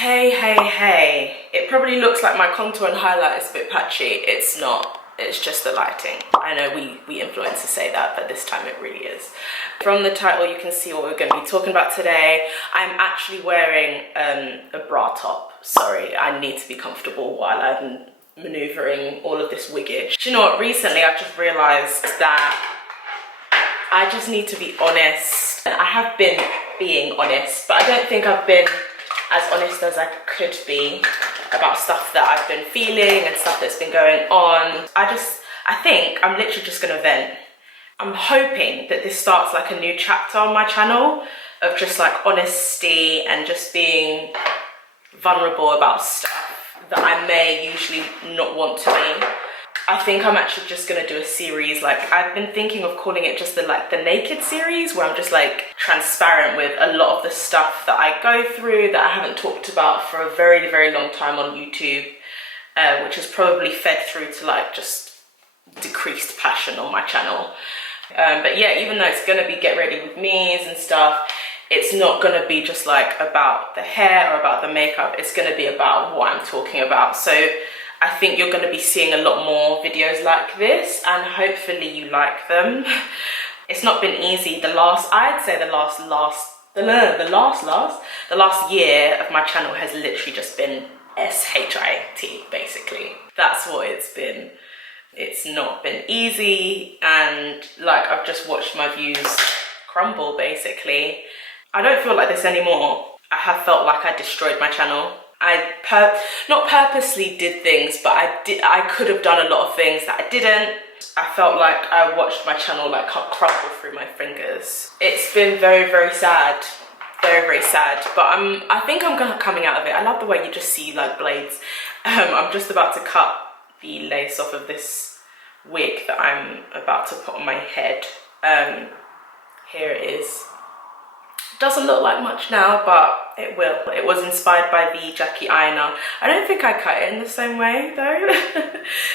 Hey. It probably looks like my contour and highlight is a bit patchy. It's not. It's just the lighting. I know we influencers say that, but this time it really is. From the title, you can see what we're going to be talking about today. I'm actually wearing a bra top. Sorry, I need to be comfortable while I'm maneuvering all of this wiggage. Do you know what? Recently, I've just realised that I just need to be honest. I have been being honest, but I don't think I've been as honest as I could be about stuff that I've been feeling and stuff that's been going on. I think I'm literally just gonna vent. I'm hoping that this starts like a new chapter on my channel of just like honesty and just being vulnerable about stuff that I may usually not want to be. I think I'm actually just gonna do a series, like I've been thinking of calling it just the naked series, where I'm just like transparent with a lot of the stuff that I go through that I haven't talked about for a very long time on YouTube, which has probably fed through to like just decreased passion on my channel. But yeah, even though it's gonna be get ready with me's and stuff, it's not gonna be just like about the hair or about the makeup. It's gonna be about what I'm talking about. So I think you're going to be seeing a lot more videos like this, and hopefully you like them. It's not been easy. The last year of my channel has literally just been SHIT, basically. That's what it's been. It's not been easy, and like I've just watched my views crumble, basically. I don't feel like this anymore. I have felt like I destroyed my channel. I not purposely did things, but I could have done a lot of things that I didn't. I felt like I watched my channel like crumble through my fingers. It's been very sad, very sad, but I think I'm coming out of it. I love the way you just see like blades. I'm just about to cut the lace off of this wig that I'm about to put on my head. Here it is. Doesn't look like much now, but it will. It was inspired by the Jackie Aina. I don't think I cut it in the same way though.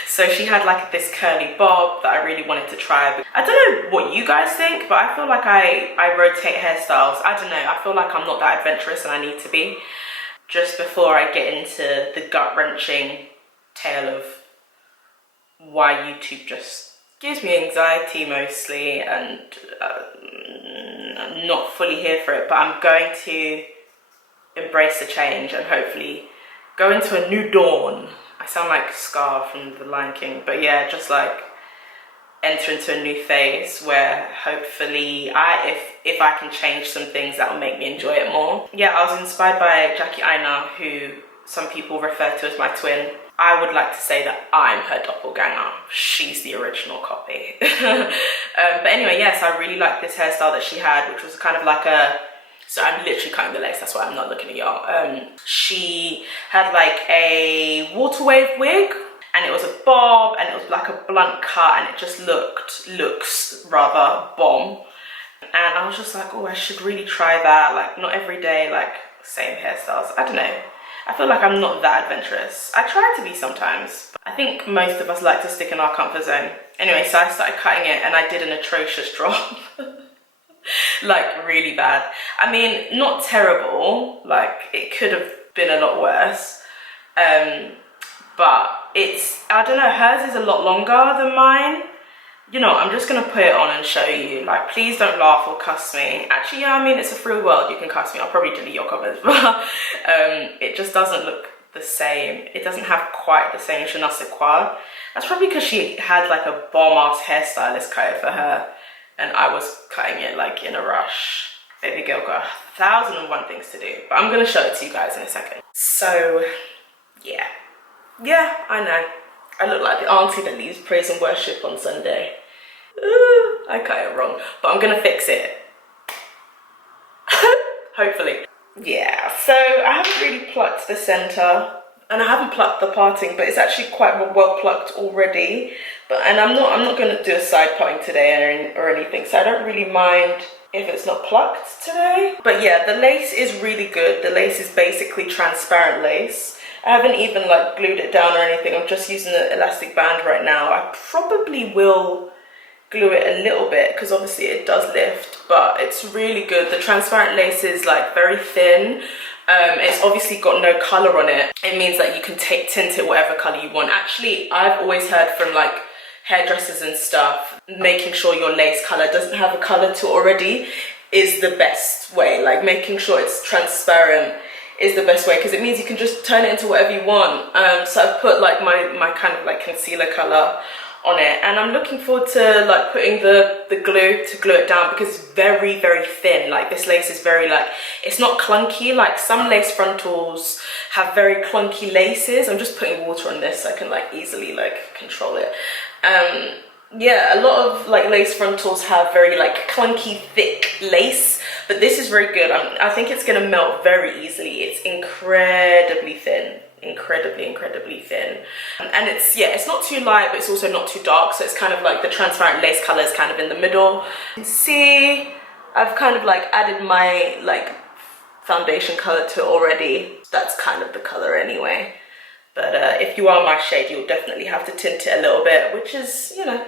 So she had like this curly bob that I really wanted to try. I don't know what you guys think, but I feel like I rotate hairstyles. I don't know, I feel like I'm not that adventurous and I need to be. Just before I get into the gut-wrenching tale of why YouTube just gives me anxiety mostly, and I'm not fully here for it, but I'm going to embrace the change and hopefully go into a new dawn. I sound like Scar from The Lion King, but yeah, just like enter into a new phase where hopefully if I can change some things, that will make me enjoy it more. Yeah, I was inspired by Jackie Aina, who some people refer to as my twin. I would like to say that I'm her doppelganger. She's the original copy. But anyway, yes, I really like this hairstyle that she had, which was kind of like a, so I'm literally cutting the lace, that's why I'm not looking at y'all. She had like a water wave wig, and it was a bob, and it was like a blunt cut, and it just looks rather bomb. And I was just like, oh, I should really try that. Like, not every day, like same hairstyles. I don't know. I feel like I'm not that adventurous. I try to be sometimes. I think most of us like to stick in our comfort zone. Anyway, so I started cutting it and I did an atrocious drop. Like really bad. I mean, not terrible. Like it could have been a lot worse. But I don't know, hers is a lot longer than mine. You know, I'm just gonna put it on and show you. Like, please don't laugh or cuss me. Actually, yeah, I mean, it's a free world. You can cuss me. I'll probably delete your comments, but it just doesn't look the same. It doesn't have quite the same je ne sais quoi. That's probably because she had like a bomb-ass hairstylist cut it for her, and I was cutting it like in a rush. Baby girl got 1,001 things to do, but I'm gonna show it to you guys in a second. So, yeah, I know. I look like the auntie that leads praise and worship on Sunday. I cut it wrong, but I'm gonna fix it. Hopefully. Yeah, so I haven't really plucked the center, and I haven't plucked the parting, but it's actually quite well plucked already. And I'm not gonna do a side parting today or anything, so I don't really mind if it's not plucked today. But yeah, the lace is really good. The lace is basically transparent lace. I haven't even like glued it down or anything. I'm just using the elastic band right now. I probably will glue it a little bit because obviously it does lift, but it's really good. The transparent lace is like very thin, It's obviously got no color on it. It means that you can tint it whatever color you want. Actually, I've always heard from like hairdressers and stuff, making sure your lace color doesn't have a color to it already is the best way. Like making sure it's transparent is the best way, because it means you can just turn it into whatever you want. So I've put like my kind of like concealer color on it, and I'm looking forward to like putting the glue to glue it down, because it's very, very thin. Like this lace is very like, it's not clunky. Like some lace frontals have very clunky laces. I'm just putting water on this so I can like easily like control it. Yeah, a lot of like lace frontals have very like clunky thick lace, but this is very good. I think it's gonna melt very easily. It's incredibly thin, incredibly thin, and it's, yeah, it's not too light, but it's also not too dark, so it's kind of like the transparent lace color is kind of in the middle. You can see I've kind of like added my like foundation color to it already. That's kind of the color anyway. But if you are my shade, you'll definitely have to tint it a little bit, which is, you know,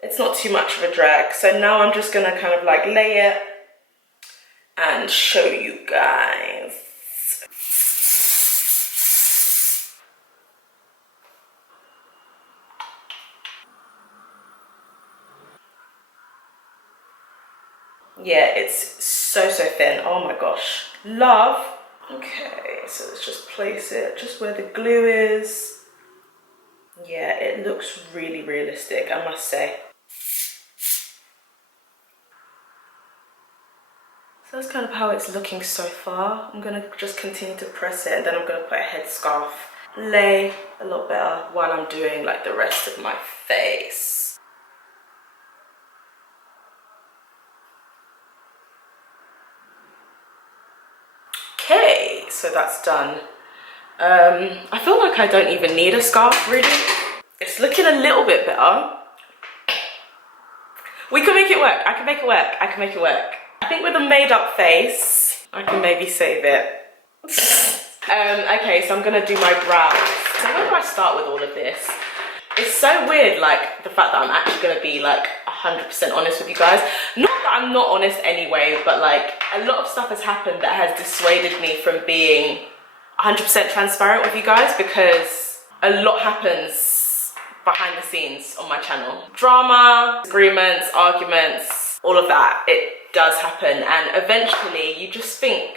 it's not too much of a drag. So now I'm just gonna kind of like lay it and show you guys. Yeah, it's so thin. Oh my gosh, love. Okay, so let's just place it just where the glue is. Yeah, it looks really realistic, I must say. So that's kind of how it's looking so far. I'm gonna just continue to press it, and then I'm gonna put a headscarf, lay a lot better while I'm doing like the rest of my face. Okay, so that's done. I feel like I don't even need a scarf really. It's looking a little bit better. We can make it work. I can make it work. I can make it work. I think with a made up face, I can maybe save it. Okay, so I'm gonna do my brows. So where do I start with all of this? It's so weird, like the fact that I'm actually gonna be like 100% honest with you guys. Not that I'm not honest anyway, but like a lot of stuff has happened that has dissuaded me from being 100% transparent with you guys, because a lot happens behind the scenes on my channel. Drama, agreements, arguments, all of that, it does happen, and eventually you just think,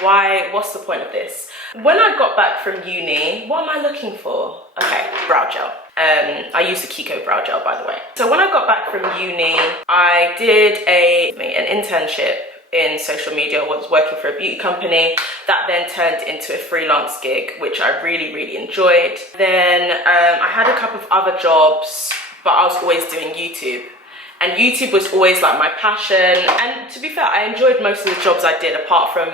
what's the point of this? When I got back from uni, what am I looking for? Okay, brow gel. I use the Kiko brow gel, by the way. So when I got back from uni, I did an internship in social media. I was working for a beauty company that then turned into a freelance gig, which I really enjoyed. Then I had a couple of other jobs, but I was always doing YouTube. And YouTube was always like my passion. And to be fair, I enjoyed most of the jobs I did, apart from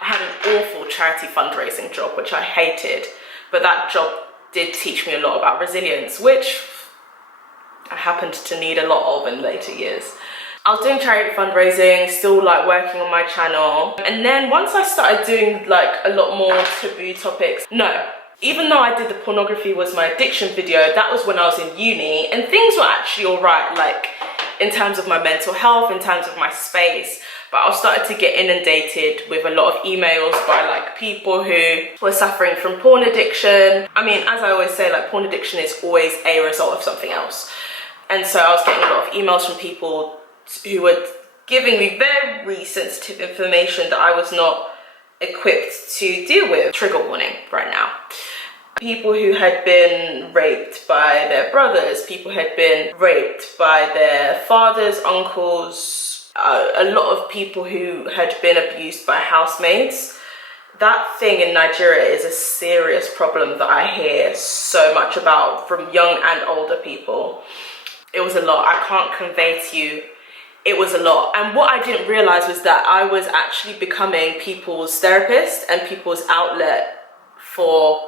I had an awful charity fundraising job, which I hated. But that job did teach me a lot about resilience, which I happened to need a lot of in later years. I was doing charity fundraising, still like working on my channel. And then once I started doing like a lot more taboo topics, even though I did the pornography was my addiction video, that was when I was in uni, and things were actually all right, like in terms of my mental health, in terms of my space. But I started to get inundated with a lot of emails by like people who were suffering from porn addiction. I mean, as I always say, like porn addiction is always a result of something else. And so I was getting a lot of emails from people who were giving me very sensitive information that I was not equipped to deal with. Trigger warning right now. People who had been raped by their brothers, people had been raped by their fathers, uncles, a lot of people who had been abused by housemaids. That thing in Nigeria is a serious problem that I hear so much about from young and older people. It was a lot. I can't convey to you. It was a lot. And what I didn't realize was that I was actually becoming people's therapist and people's outlet for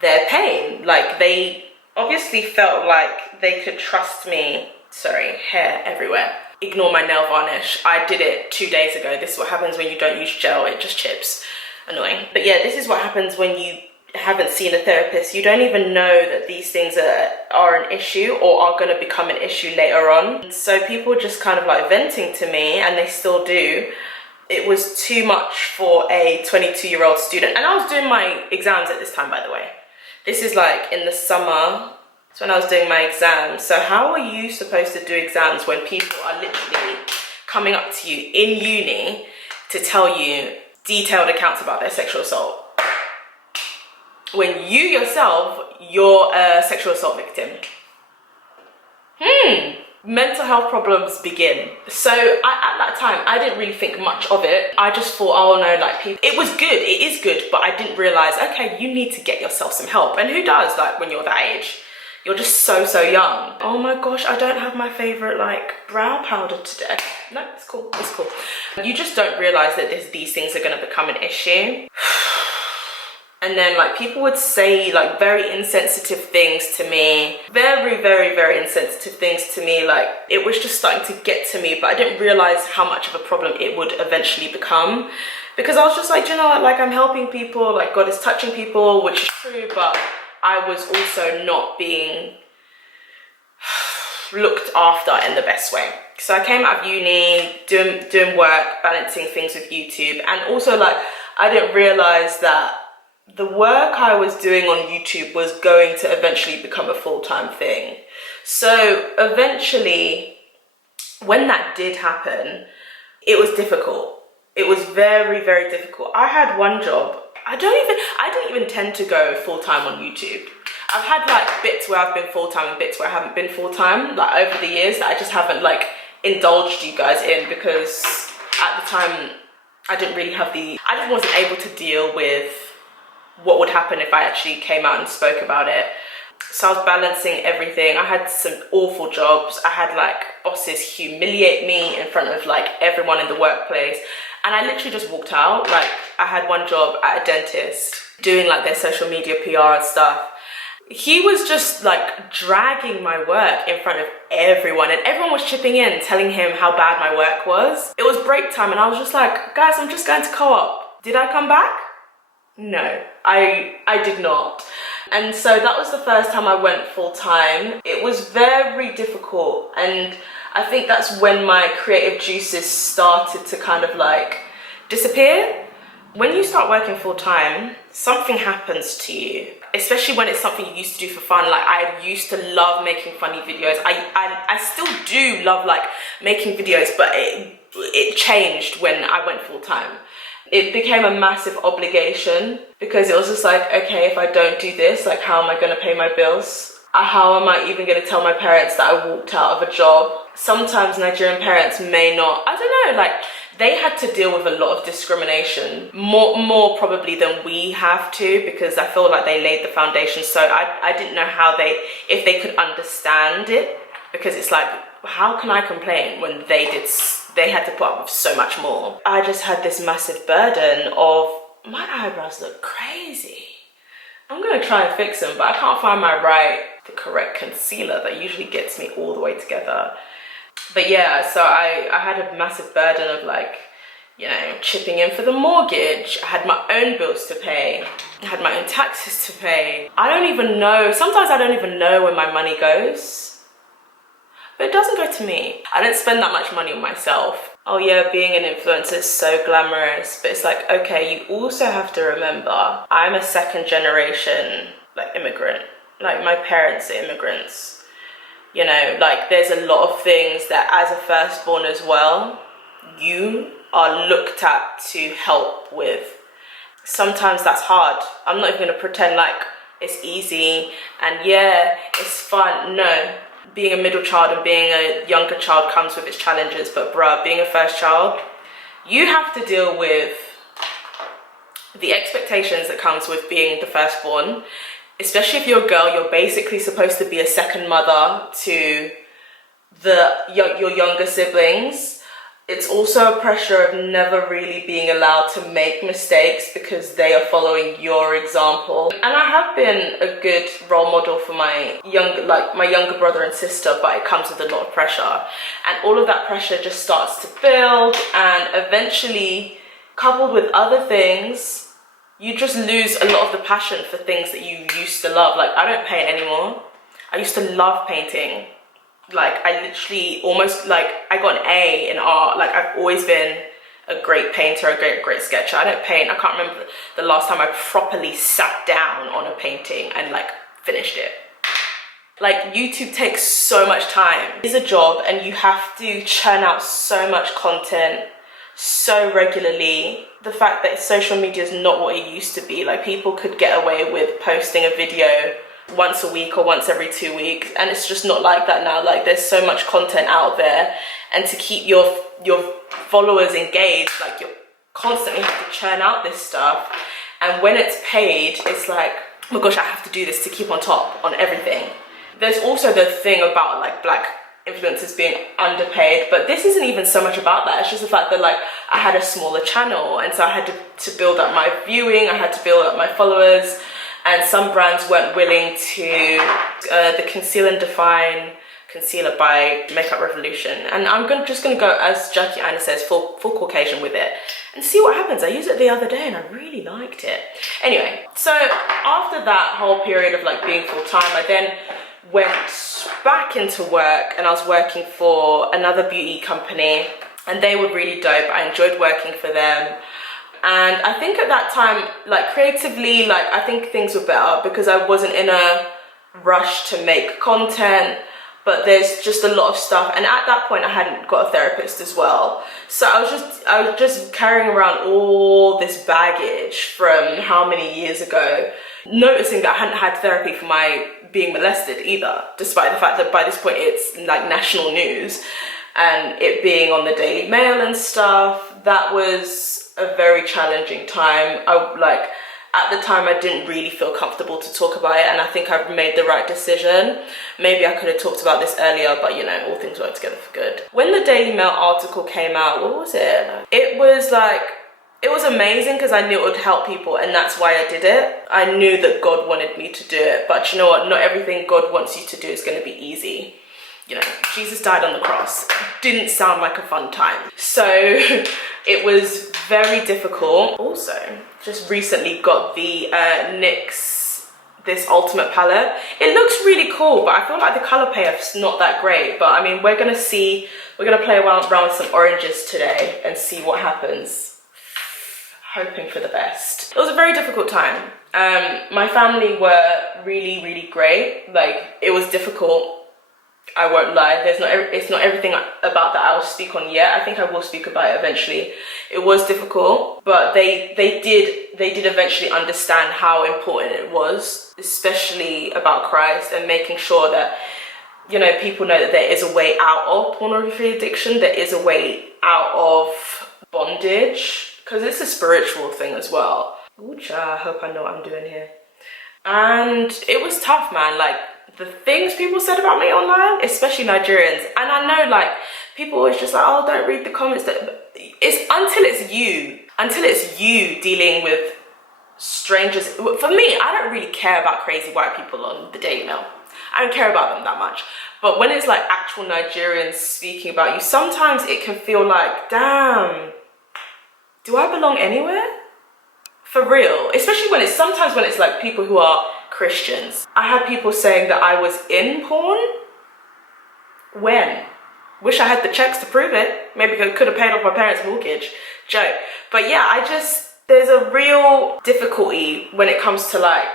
their pain. Like they obviously felt like they could trust me. Sorry, hair everywhere. Ignore my nail varnish. I did it 2 days ago. This is what happens when you don't use gel. It just chips. Annoying. But yeah, this is what happens when you haven't seen a therapist. You don't even know that these things are an issue or are going to become an issue later on. So people just kind of like venting to me, and they still do. it was too much for a 22-year-old student. And I was doing my exams at this time, by the way. This is like in the summer. It's when I was doing my exams. So how are you supposed to do exams when people are literally coming up to you in uni to tell you detailed accounts about their sexual assault, when you yourself, you're a sexual assault victim? Mental health problems begin. So at that time, I didn't really think much of it. I just thought, oh no, like people, it was good, it is good, but I didn't realize, okay, you need to get yourself some help. And who does, like, when you're that age? You're just so young. Oh my gosh, I don't have my favorite like brow powder today. No, it's cool, it's cool. You just don't realize that these things are gonna become an issue. And then like people would say like very insensitive things to me. Very insensitive things to me. Like it was just starting to get to me, but I didn't realize how much of a problem it would eventually become. Because I was just like, you know what, like I'm helping people, like God is touching people, which is true, but I was also not being looked after in the best way. So I came out of uni, doing work, balancing things with YouTube, and also like I didn't realize that the work I was doing on YouTube was going to eventually become a full-time thing. So eventually, when that did happen, it was difficult. It was very difficult. I had one job. I didn't even tend to go full-time on YouTube. I've had like bits where I've been full-time and bits where I haven't been full-time, like over the years, that I just haven't like indulged you guys in, because at the time I didn't really have I just wasn't able to deal with what would happen if I actually came out and spoke about it. So I was balancing everything. I had some awful jobs. I had like bosses humiliate me in front of like everyone in the workplace. And I literally just walked out. Like I had one job at a dentist doing like their social media PR and stuff. He was just like dragging my work in front of everyone, and everyone was chipping in, telling him how bad my work was. It was break time and I was just like, guys, I'm just going to co-op. Did I come back? No, I did not. And so that was the first time I went full time. It was very difficult, and I think that's when my creative juices started to kind of like disappear. When you start working full time, something happens to you, especially when it's something you used to do for fun. Like I used to love making funny videos. I still do love like making videos, but it changed when I went full time. It became a massive obligation, because it was just like, okay, if I don't do this, like how am I going to pay my bills? How am I even going to tell my parents that I walked out of a job? Sometimes Nigerian parents may not, I don't know, like they had to deal with a lot of discrimination, more probably than we have to, because I feel like they laid the foundation. So I didn't know if they could understand it, because it's like, how can I complain when they had to put up with so much more? I just had this massive burden of, my eyebrows look crazy. I'm gonna try and fix them, but I can't find the correct concealer that usually gets me all the way together. But yeah, so I had a massive burden of like, you know, chipping in for the mortgage. I had my own bills to pay. I had my own taxes to pay. Sometimes I don't even know where my money goes. But it doesn't go to me. I don't spend that much money on myself. Oh yeah, being an influencer is so glamorous, but it's like, okay, you also have to remember, I'm a second generation like immigrant. Like my parents are immigrants. You know, like there's a lot of things that as a firstborn as well, you are looked at to help with. Sometimes that's hard. I'm not even gonna pretend like it's easy and yeah, it's fun. No. Being a middle child and being a younger child comes with its challenges, but bruh, being a first child, you have to deal with the expectations that comes with being the firstborn. Especially if you're a girl, you're basically supposed to be a second mother to your younger siblings. It's also a pressure of never really being allowed to make mistakes because they are following your example. And I have been a good role model for my younger brother and sister, but it comes with a lot of pressure. And all of that pressure just starts to build, and eventually, coupled with other things, you just lose a lot of the passion for things that you used to love. Like, I don't paint anymore. I used to love painting. Like, I literally almost, like, I got an A in art. Like, I've always been a great painter, a great sketcher. I don't paint. I can't remember the last time I properly sat down on a painting and like finished it. Like, YouTube takes so much time. It's a job and you have to churn out so much content so regularly. The fact that social media is not what it used to be. Like, people could get away with posting a video once a week or once every 2 weeks, and it's just not like that now. Like, there's so much content out there, and to keep your followers engaged, like, you constantly have to churn out this stuff. And when it's paid, it's like, oh my gosh, I have to do this to keep on top on everything. There's also the thing about like black influencers being underpaid, but this isn't even so much about that. It's just the fact that like I had a smaller channel, and so I had to build up my viewing, I had to build up my followers, and some brands weren't willing to the Conceal and Define concealer by Makeup Revolution, and I'm just gonna go, as Jackie Aina says, full Caucasian with it and see what happens. I used it the other day and I really liked it. Anyway, so after that whole period of like being full-time, I then went back into work, and I was working for another beauty company, and they were really dope. I enjoyed working for them, and I think at that time, like creatively, like I think things were better because I wasn't in a rush to make content, but there's just a lot of stuff, and at that point I hadn't got a therapist as well, so I was just carrying around all this baggage from how many years ago, noticing that I hadn't had therapy for my being molested either, despite the fact that by this point it's like national news, and it being on the Daily Mail and stuff. That was a very challenging time. At the time I didn't really feel comfortable to talk about it, and I think I've made the right decision. Maybe I could have talked about this earlier, but you know, all things work together for good. When the Daily Mail article came out, what was it? It was amazing because I knew it would help people, and that's why I did it. I knew that God wanted me to do it, but you know what? Not everything God wants you to do is going to be easy. You know, Jesus died on the cross. Didn't sound like a fun time. So it was very difficult. Also, just recently got the NYX, this Ultimate palette. It looks really cool, but I feel like the color payoff's not that great. But I mean, we're going to play around with some oranges today and see what happens. Hoping for the best. It was a very difficult time. My family were really, really great. Like, it was difficult, I won't lie. It's not everything about that I'll speak on yet. I think I will speak about it eventually. It was difficult, but they did eventually understand how important it was, especially about Christ and making sure that, you know, people know that there is a way out of pornography addiction. There is a way out of bondage, because it's a spiritual thing as well. Ooh, I hope I know what I'm doing here. And it was tough, man. Like, the things people said about me online, especially Nigerians, and I know like people always just like, oh, don't read the comments. It's until it's you dealing with strangers. For me, I don't really care about crazy white people on the Daily Mail. I don't care about them that much. But when it's like actual Nigerians speaking about you, sometimes it can feel like, damn, do I belong anywhere? For real. Especially when sometimes when it's like people who are Christians. I had people saying that I was in porn. When? Wish I had the checks to prove it. Maybe I could have paid off my parents' mortgage. Joke. But yeah, there's a real difficulty when it comes to like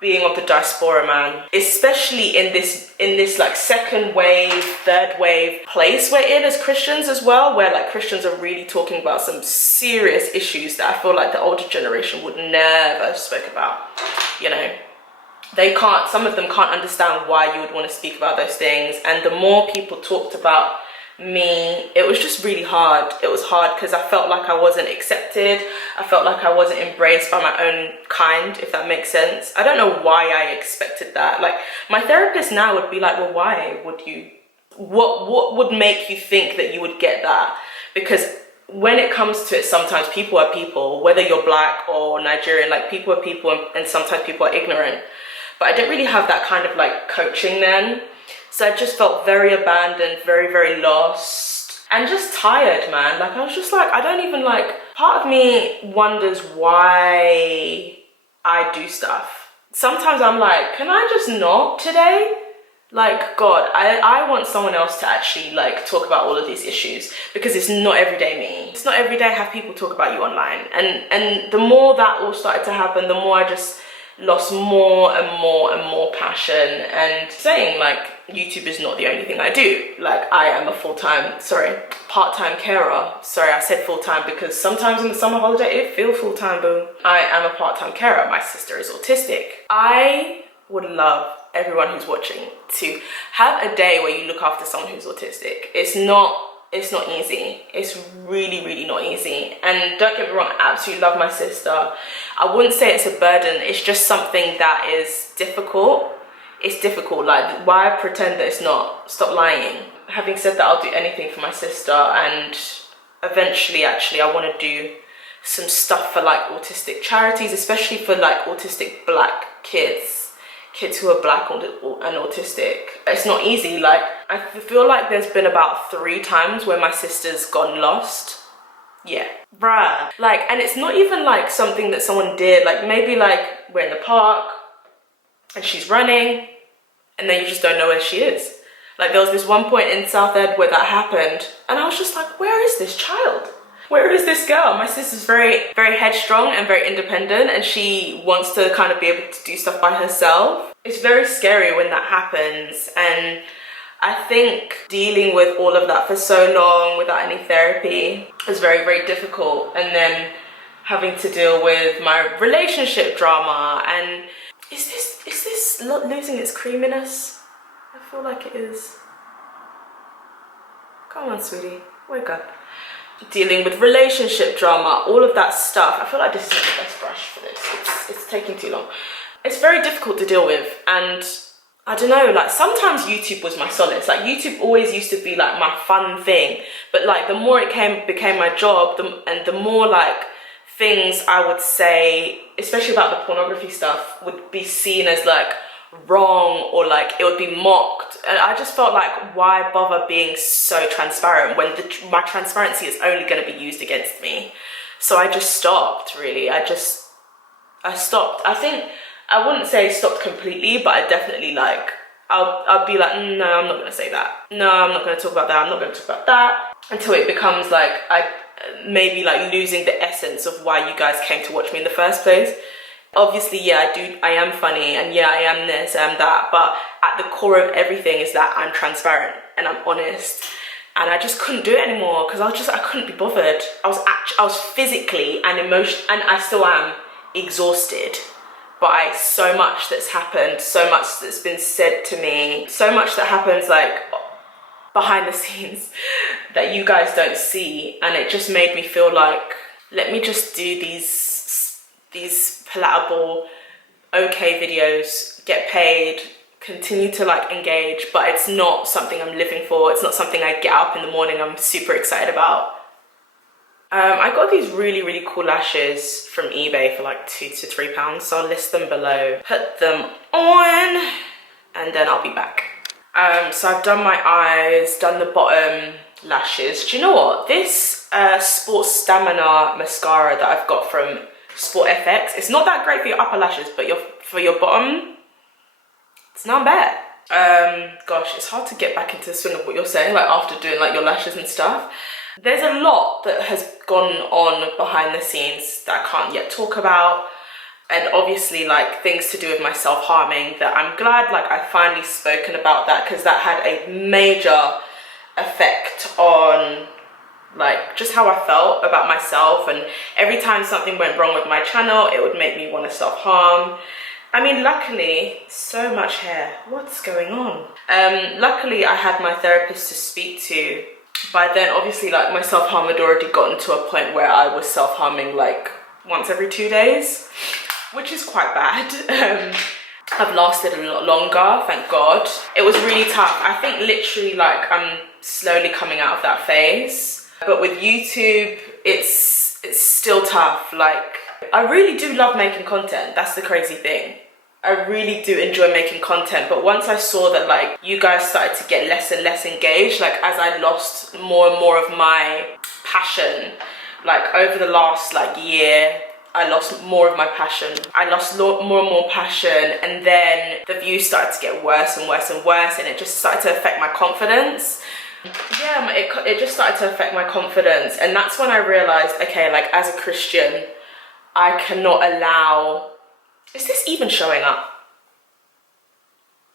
being of the diaspora, man. Especially in this like second wave, third wave place we're in as Christians as well, where like Christians are really talking about some serious issues that I feel like the older generation would never spoke about. You know, some of them can't understand why you would want to speak about those things. And the more people talked about me, it was just really hard. It was hard because I felt like I wasn't accepted. I felt like I wasn't embraced by my own kind, if that makes sense. I don't know why I expected that. Like, my therapist now would be like, well, why would you, what would make you think that you would get that? Because when it comes to it, sometimes people are people, whether you're black or Nigerian, like people are people, and sometimes people are ignorant. But I didn't really have that kind of like coaching then. So I just felt very abandoned, very, very lost, and just tired, man. Like, I was just like, I don't even like, part of me wonders why I do stuff. Sometimes I'm like, can I just not today? Like, God, I want someone else to actually like talk about all of these issues, because it's not everyday me. It's not every day I have people talk about you online. And the more that all started to happen, the more I just lost more and more passion, and saying like YouTube is not the only thing I do. Like, I am a part-time carer. Sorry, I said full-time because sometimes in the summer holiday it feels full-time, boo. I am a part-time carer. My sister is autistic. I would love everyone who's watching to have a day where you look after someone who's autistic. It's not easy. It's really not easy. And don't get me wrong, I absolutely love my sister. I wouldn't say it's a burden. It's just something that is difficult. It's difficult. Like, why pretend that it's not? Stop lying. Having said that, I'll do anything for my sister, and eventually actually I want to do some stuff for like autistic charities, especially for like autistic black kids who are black and autistic. It's not easy. Like, I feel like there's been about 3 times where my sister's gone lost. Yeah, bruh. Like, and it's not even like something that someone did. Like, maybe like we're in the park and she's running and then you just don't know where she is. Like, there was this one point in South Ed where that happened and I was just like, where is this child? Where is this girl? My sister's very headstrong and very independent, and she wants to kind of be able to do stuff by herself. It's very scary when that happens, and I think dealing with all of that for so long without any therapy is very difficult. And then having to deal with my relationship drama, and is this not losing its creaminess? I feel like it is. Come on, sweetie, wake up. Dealing with relationship drama, all of that stuff. I feel like this is not the best brush for this. It's taking too long. It's very difficult to deal with, and I don't know, like sometimes YouTube was my solace. Like, YouTube always used to be like my fun thing, but like the more it became my job, the more like things I would say, especially about the pornography stuff, would be seen as like wrong, or like it would be mocked. And I just felt like, why bother being so transparent when my transparency is only going to be used against me? So I just stopped, really. I stopped. I think I wouldn't say stopped completely, but I definitely like, I'll be like, no, I'm not going to say that. No, I'm not going to talk about that. I'm not going to talk about that, until it becomes like maybe like losing the essence of why you guys came to watch me in the first place. Obviously, yeah, I am funny, and yeah, I am this, I am that, but at the core of everything is that I'm transparent and I'm honest. And I just couldn't do it anymore, because I couldn't be bothered. I was physically and emotionally, and I still am, exhausted by so much that's happened, so much that's been said to me, so much that happens like behind the scenes that you guys don't see. And it just made me feel like, let me just do these palatable, okay videos, get paid, continue to like engage, but it's not something I'm living for. It's not something I get up in the morning I'm super excited about. I got these really cool lashes from eBay for like £2 to £3, so I'll list them below. Put them on and then I'll be back. So I've done my eyes, done the bottom lashes. Do you know what? This Sports Stamina mascara that I've got from Sport FX, it's not that great for your upper lashes, but for your bottom, it's not bad. Gosh, it's hard to get back into the swing of what you're saying, like after doing like your lashes and stuff. There's a lot that has gone on behind the scenes that I can't yet talk about, and obviously like things to do with my self-harming that I'm glad like I finally spoken about that, because that had a major effect on like just how I felt about myself. And every time something went wrong with my channel, it would make me want to self-harm. I mean, luckily, so much hair, what's going on? Luckily I had my therapist to speak to. By then, obviously, like my self-harm had already gotten to a point where I was self-harming like once every 2 days, which is quite bad. I've lasted a lot longer, thank God. It was really tough. I think literally like I'm slowly coming out of that phase. But with YouTube, it's still tough. Like, I really do love making content. That's the crazy thing. I really do enjoy making content, but once I saw that like you guys started to get less and less engaged, like as I lost more and more of my passion, like over the last like year, I lost more of my passion. I lost more and more passion, and then the views started to get worse and worse and worse, and it just started to affect my confidence. Yeah, it just started to affect my confidence, and that's when I realized, okay, like as a Christian, I cannot allow... Is this even showing up?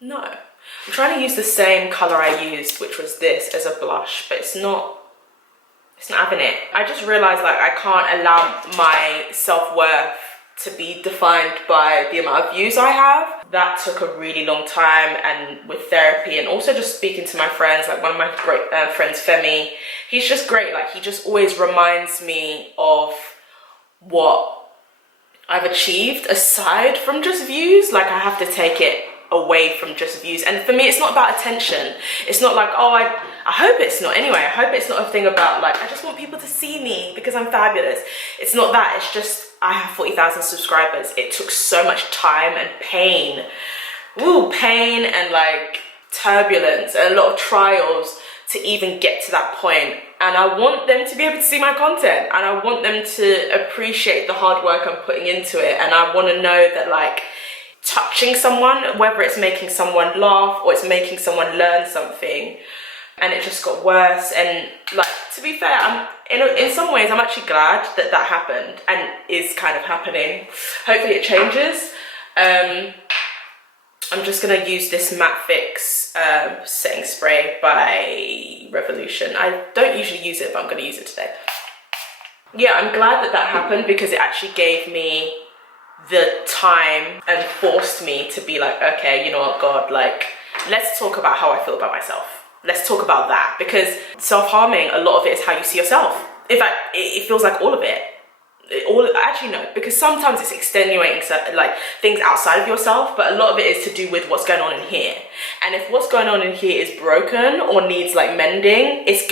No. I'm trying to use the same color I used, which was this, as a blush, but it's not having it. I just realized like I can't allow my self-worth to be defined by the amount of views I have. That took a really long time, and with therapy and also just speaking to my friends, like one of my great friends, Femi, he's just great. Like he just always reminds me of what I've achieved aside from just views. Like I have to take it away from just views, and for me it's not about attention. It's not like, oh, I hope it's not anyway, I hope it's not a thing about like I just want people to see me because I'm fabulous. It's not that. It's just I have 40,000 subscribers. It took so much time and pain, pain and like turbulence and a lot of trials to even get to that point. And I want them to be able to see my content, and I want them to appreciate the hard work I'm putting into it, and I want to know that like touching someone, whether it's making someone laugh or it's making someone learn something. And it just got worse. And like, to be fair, in some ways I'm actually glad that that happened and is kind of happening. Hopefully it changes. I'm just gonna use this Matte Fix setting spray by Revolution. I don't usually use it, but I'm gonna use it today. Yeah, I'm glad that that happened because it actually gave me the time and forced me to be like, okay, you know what, God, like, let's talk about how I feel about myself. Let's talk about that, because self-harming, a lot of it is how you see yourself. In fact, it feels like all of it. Actually no, because sometimes it's extenuating like things outside of yourself, but a lot of it is to do with what's going on in here. And if what's going on in here is broken or needs like mending, it's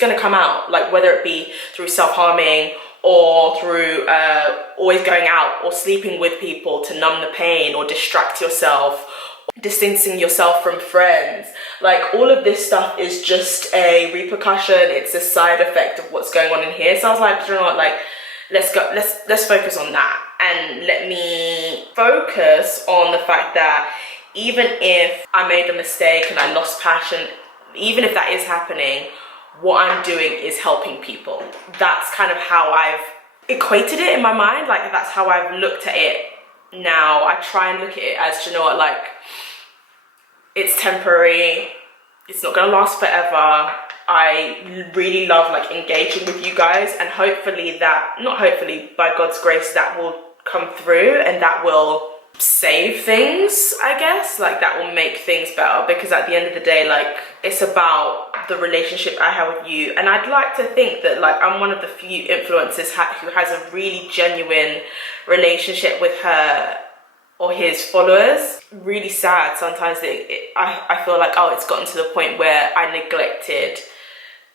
gonna come out, like whether it be through self-harming or through always going out or sleeping with people to numb the pain or distract yourself, distancing yourself from friends. Like all of this stuff is just a repercussion. It's a side effect of what's going on in here. So I was like, you know what, like let's focus on that, and let me focus on the fact that even if I made a mistake and I lost passion, even if that is happening, what I'm doing is helping people. That's kind of how I've equated it in my mind. Like that's how I've looked at it now. I try and look at it as, you know what, like it's temporary, it's not gonna last forever. I really love like engaging with you guys, and hopefully that, not hopefully, by God's grace, that will come through and that will save things, I guess. Like that will make things better, because at the end of the day, like it's about the relationship I have with you. And I'd like to think that like I'm one of the few influencers who has a really genuine relationship with her or his followers. Really sad sometimes I feel like, oh, it's gotten to the point where I neglected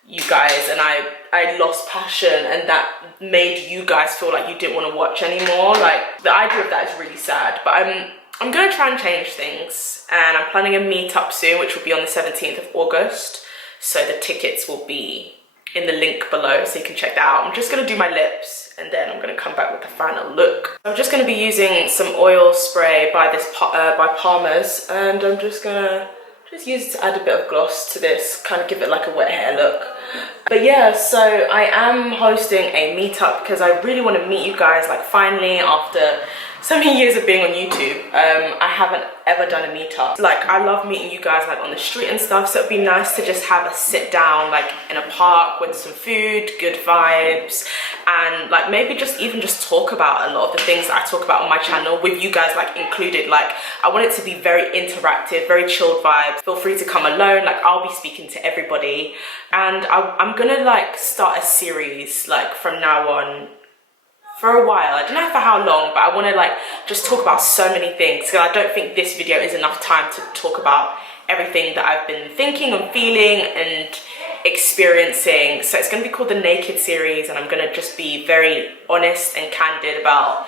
you guys and I lost passion, and that made you guys feel like you didn't want to watch anymore. Like the idea of that is really sad, but I'm gonna try and change things, and I'm planning a meetup soon, which will be on the 17th of August. So the tickets will be in the link below, so you can check that out. I'm just gonna do my lips, and then I'm gonna come back with the final look. I'm just gonna be using some oil spray by Palmer's, and I'm just gonna use it to add a bit of gloss to this, kind of give it like a wet hair look. But yeah, so I am hosting a meetup because I really want to meet you guys, like finally, after so many years of being on YouTube. I haven't ever done a meetup. Like I love meeting you guys like on the street and stuff, so it'd be nice to just have a sit down like in a park with some food, good vibes, and like maybe even just talk about a lot of the things that I talk about on my channel with you guys like included. Like I want it to be very interactive, very chilled vibes. Feel free to come alone, like I'll be speaking to everybody, and I'm gonna like start a series like from now on for a while. I don't know for how long, but I want to like just talk about so many things, because I don't think this video is enough time to talk about everything that I've been thinking and feeling and experiencing. So it's going to be called the Naked series, and I'm going to just be very honest and candid about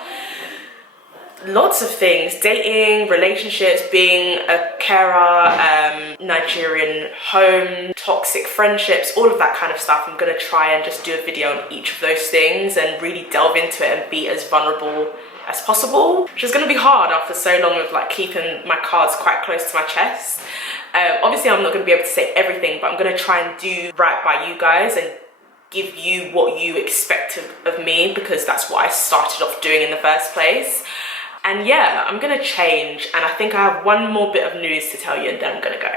lots of things: dating, relationships, being a carer, Nigerian home, toxic friendships, all of that kind of stuff. I'm gonna try and just do a video on each of those things and really delve into it and be as vulnerable as possible, which is going to be hard after so long of like keeping my cards quite close to my chest. Obviously I'm not going to be able to say everything, but I'm going to try and do right by you guys and give you what you expect of me, because that's what I started off doing in the first place. And yeah, I'm going to change, and I think I have one more bit of news to tell you and then I'm going to go.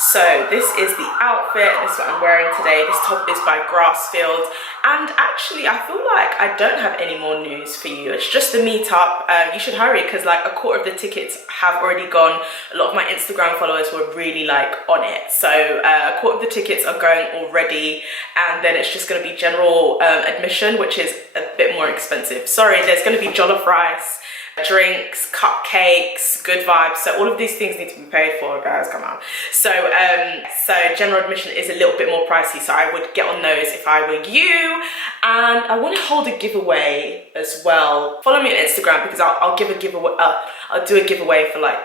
So this is the outfit, this is what I'm wearing today. This top is by Grassfield, and actually I feel like I don't have any more news for you. It's just the meetup. You should hurry, because like a quarter of the tickets have already gone. A lot of my Instagram followers were really like on it, so a quarter of the tickets are going already, and then it's just going to be general admission, which is a bit more expensive. Sorry, there's going to be jollof rice, drinks, cupcakes, good vibes, so all of these things need to be paid for, guys, come on. So general admission is a little bit more pricey, so I would get on those if I were you. And I want to hold a giveaway as well. Follow me on Instagram, because I'll give a giveaway. I'll do a giveaway for like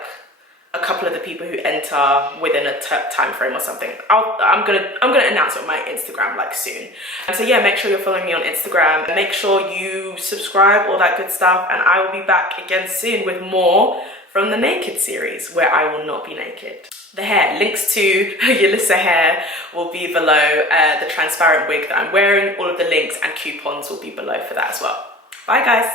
a couple of the people who enter within a time frame or something. I'm gonna announce it on my Instagram like soon. So yeah, make sure you're following me on Instagram. Make sure you subscribe, all that good stuff, and I will be back again soon with more from the Naked series, where I will not be naked. The hair, links to Yolissa Hair will be below. The transparent wig that I'm wearing, all of the links and coupons will be below for that as well. Bye guys.